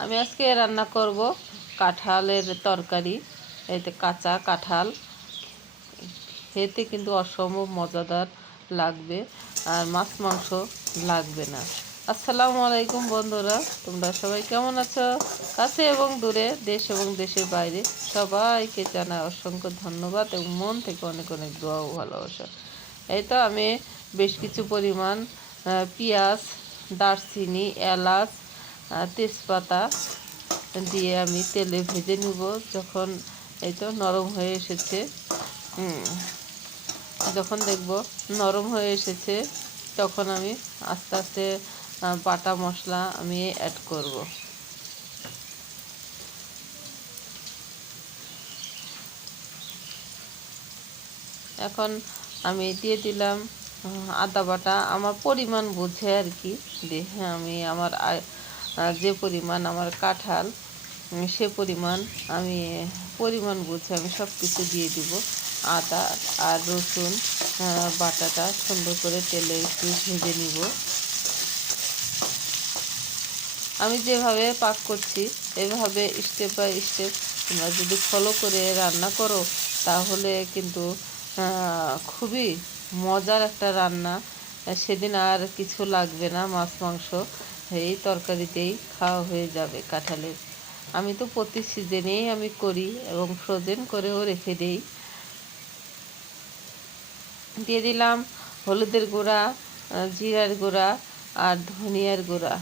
আমি আজকে রান্না করব কাঁঠালের তরকারি। এতে কাঁচা কাঁঠাল খেতে কিন্তু অসম্ভব মজাদার লাগবে, আর মাছ মাংস লাগবে না। আসসালামু আলাইকুম বন্ধুরা, তোমরা সবাই কেমন আছো? কাছে এবং দূরে, দেশ এবং দেশের বাইরে সবাইকে জানাই অসংখ্য ধন্যবাদ এবং মন থেকে অনেক অনেক দোয়া ও ভালোবাসা। এই তো আমি বেশ কিছু পরিমাণ পেঁয়াজ, দারচিনি, এলাচ, তেজপাতা দিয়ে আমি তেলে ভেজে নিব। যখন এই তো নরম হয়ে এসেছে, যখন দেখব নরম হয়ে এসেছে, তখন আমি আস্তে আস্তে বাটা মশলা আমি অ্যাড করব। এখন আমি দিয়ে দিলাম আদা বাটা, আমার পরিমাণ বুঝে আর কি। দিয়ে আমি আমার যে পরিমাণ আমার কাঁঠাল, সে পরিমাণ আমি পরিমাণ বুঝে আমি সব কিছু দিয়ে দিব। আদা আর রসুন বাটাটা সুন্দর করে তেলে একটু ভেজে নিব। আমি যেভাবে পাক করছি এভাবে স্টেপ বাই স্টেপ তোমরা যদি ফলো করে রান্না করো, তাহলে কিন্তু খুবই মজার একটা রান্না। সেদিন আর কিছু লাগবে না, মাছ মাংস এই তরকারিতেই খাওয়া হয়ে যাবে কাঁঠালের। আমি তো প্রতি সিজনেই আমি করি এবং ফ্রোজেন করেও রেখে দিই। দিয়ে দিলাম হলুদের গুঁড়া, জিরার গুঁড়া আর ধনিয়ার গুঁড়া,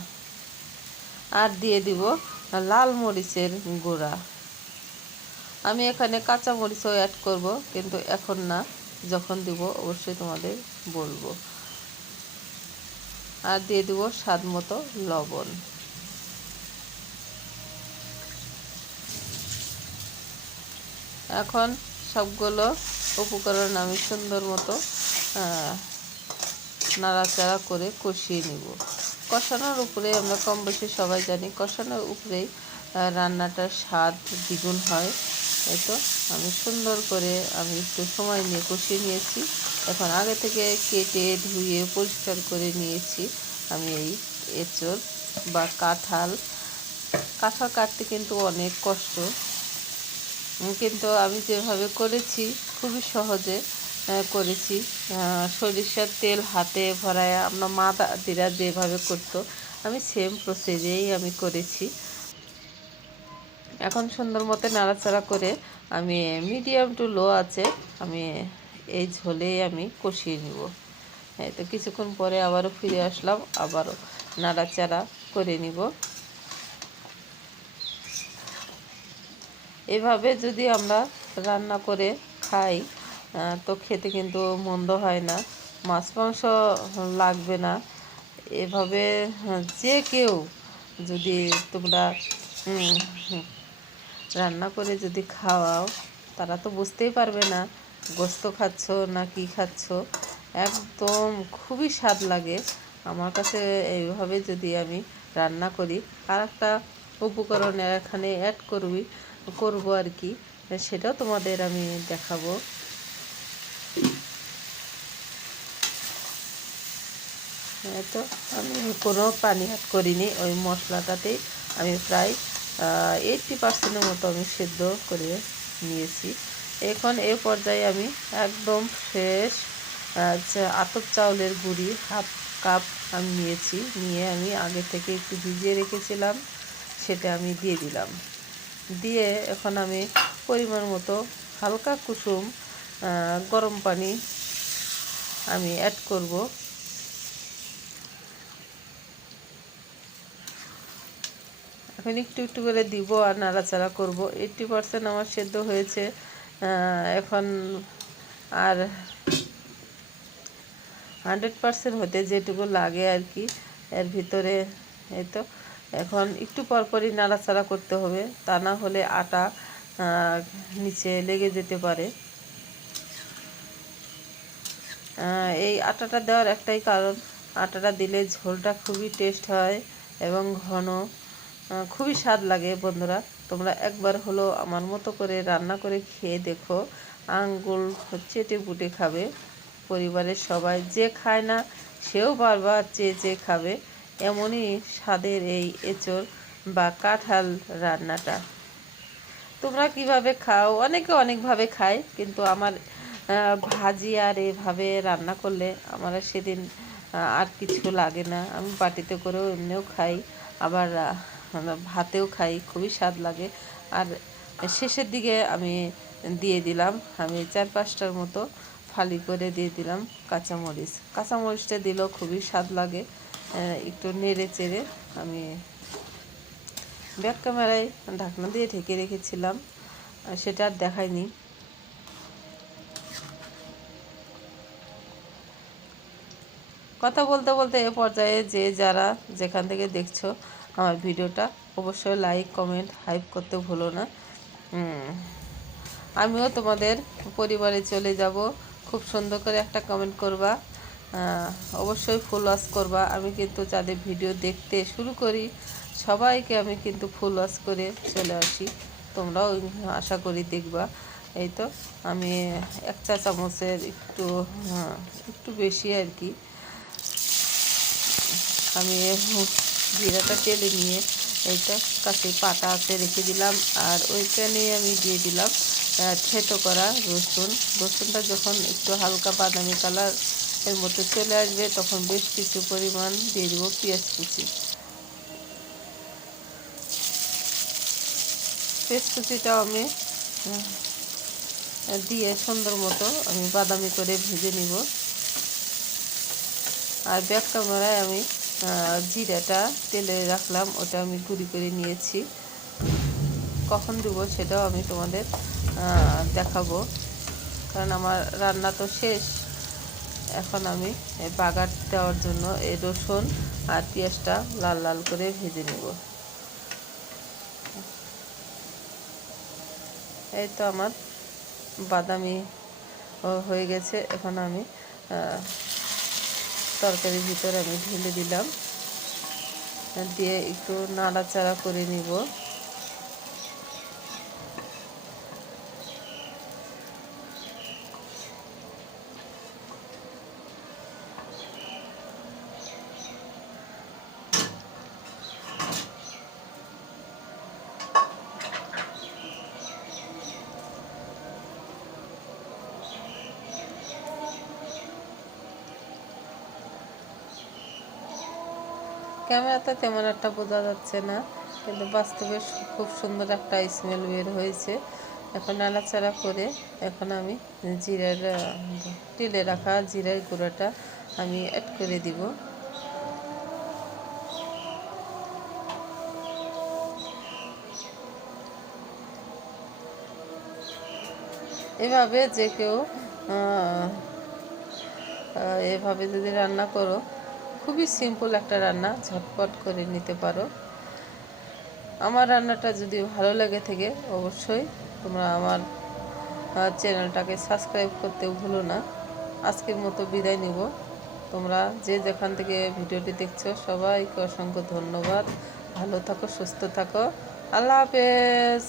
আর দিয়ে দিব লাল মরিচের গুঁড়া। আমি এখানে কাঁচা মরিচও অ্যাড করব, কিন্তু এখন না, যখন দিব অবশ্যই তোমাদের বলবো। আর দিয়ে দিব স্বাদ মতো লবণ। এখন সবগুলো উপকরণ আমি সুন্দর মতো নাড়াচাড়া করে কষিয়ে নিব। কষানোর উপরে আমরা কম বেশি সবাই জানি, কষানোর উপরেই রান্নাটার স্বাদ দ্বিগুণ হয়। এই তো আমি সুন্দর করে আমি একটু সময় নিয়ে কষিয়ে নিয়েছি। এখন আগে থেকে কেটে ধুয়ে পরিষ্কার করে নিয়েছি আমি এই এঁচোড় বা কাঁঠাল। কাঁঠাল কাটতে কিন্তু অনেক কষ্ট, কিন্তু আমি যেভাবে করেছি খুবই সহজে করেছি। সরিষার তেল হাতে ভরায় আমরা মা দাদিরা যেভাবে করতো, আমি সেম প্রসেসেই আমি করেছি। এখন সুন্দর মতো নাড়াচাড়া করে আমি মিডিয়াম টু লো আছে আমি এই ঝোলেই আমি কষিয়ে নিব। এই তো কিছুক্ষণ পরে আবারও ফিরে আসলাম, আবারও নাড়াচাড়া করে নিব। এভাবে যদি আমরা রান্না করে খাই তো খেতে কিন্তু মন্দ হয় না, মাছ মাংস লাগবে না। এভাবে যে কেউ যদি তোমরা রান্না করে যদি খাওয়াও, তারা তো বুঝতেই পারবে না গোস্ত খাচ্ছ না কি খাচ্ছ। একদম খুবই স্বাদ লাগে আমার কাছে এইভাবে যদি আমি রান্না করি। আর একটা উপকরণ এখানে অ্যাড করবো আর কি, সেটাও তোমাদের আমি দেখাবো। তো আমি কোনো পানি অ্যাড করিনি, ওই মশলাটাতেই আমি প্রায় 80% মতো আমি সেদ্ধ করে নিয়েছি। এখন এই পর্যায়ে আমি একদম ফ্রেশ আতপ চাউলের গুঁড়ি হাফ কাপ আমি নিয়েছি, নিয়ে আমি আগে থেকে একটু ভিজিয়ে রেখেছিলাম, সেটা আমি দিয়ে দিলাম। দিয়ে এখন আমি পরিমাণ মতো হালকা কুসুম গরম পানি আমি অ্যাড করব। এখন একটু একটু করে দিব আর নাড়াচাড়া করব। 80% আমার সেদ্ধ হয়েছে। এখন আর 100% হতে যেটুকু লাগে আর কি এর ভিতরে। এই তো এখন একটু পরপরই নাড়াচাড়া করতে হবে, তা না হলে আটা নিচে লেগে যেতে পারে। এই আটাটা দেওয়ার একটাই কারণ, আটাটা দিলে ঝোলটা খুবই টেস্ট হয় এবং ঘন, খুবই স্বাদ লাগে। বন্ধুরা, তোমরা একবার হলো আমার মতো করে রান্না করে খেয়ে দেখো, আঙ্গুল চেটে পুটে খাবে। পরিবারের সবাই, যে খায় না সেও বারবার চেয়ে চেয়ে খাবে। এমনই স্বাদের এই এঁচোড় বা কাঁঠাল রান্নাটা। তোমরা কিভাবে খাও? অনেকে অনেকভাবে খায়, কিন্তু আমার ভাজি আর এভাবে রান্না করলে আমার আর সেদিন আর কিছু লাগে না। আমি বাটিতে করেও এমনিও খাই, আবার ভাতেও খাই, খুবই স্বাদ লাগে। আর শেষের দিকে আমি দিয়ে দিলাম, আমি 4-5টার মতো ফালি করে দিয়ে দিলাম কাঁচামরিচ। কাঁচামরিচটা দিলেও খুবই স্বাদ লাগে। একটু নেড়ে চেড়ে আমি ব্যাক ক্যামেরায় ঢাকনা দিয়ে ঢেকে রেখেছিলাম, সেটা আর দেখাইনি। কথা বলতে বলতে এ পর্যায়ে যে যারা যেখান থেকে দেখছো আমার ভিডিওটা, অবশ্যই লাইক কমেন্ট হাইপ করতে ভুলো না। আমিও তোমাদের পরিবারে চলে যাব, খুব সুন্দর করে একটা কমেন্ট করবা, অবশ্যই ফুল ওয়াচ করবা। আমি কিন্তু যাদের ভিডিও দেখতে শুরু করি সবাইকে আমি কিন্তু ফুল ওয়াচ করে চলে আসি, তোমরাও আশা করি দেখবা। এই তো আমি 1 চা চামচের একটু বেশি আর কি আমি জিরাটা তেলে নিয়ে এইটা কাছে পাটা আছে রেখে দিলাম। আর ওই প্যানে আমি দিয়ে দিলাম থেতো করা রসুনটা যখন একটু হালকা বাদামি কালার এর মধ্যে চলে আসবে তখন বেশ কিছু পরিমাণ দিয়ে দেবো পেঁয়াজ কুচিটাও আমি দিয়ে সুন্দর মতো আমি বাদামি করে ভেজে নিব। আর ব্যাক ক্যামেরায় আমি জিরাটা তেলে রাখলাম, ওটা আমি গুঁড়ি করে নিয়েছি। কখন দেবো সেটাও আমি তোমাদের দেখাবো, কারণ আমার রান্না তো শেষ। এখন আমি বাগার দেওয়ার জন্য এই রসুন আর পেঁয়াজটা লাল লাল করে ভেজে নেব। এই তো আমার বাদামি হয়ে গেছে। এখন আমি তরকারির ভিতরে আমি ঢেলে দিলাম, দিয়ে একটু নাড়াচাড়া করে নিব। ক্যামেরাতে তেমন একটা বোঝা যাচ্ছে না, কিন্তু বাস্তবে খুব সুন্দর একটা স্মেল বের হয়েছে। এখন নাড়াচাড়া করে এখন আমি টেলে রাখা জিরার গুঁড়োটা আমি অ্যাড করে দিব। এভাবে যে কেউ এভাবে যদি রান্না করো, খুবই সিম্পল একটা রান্না, ঝটপট করে নিতে পারো। আমার রান্নাটা যদি ভালো লাগে থাকে অবশ্যই তোমরা আমার চ্যানেলটাকে সাবস্ক্রাইব করতেও ভুলো না। আজকের মতো বিদায় নিব। তোমরা যে যেখান থেকে ভিডিওটি দেখছো সবাইকে অসংখ্য ধন্যবাদ। ভালো থাকো, সুস্থ থাকো। আল্লাহ হাফেজ।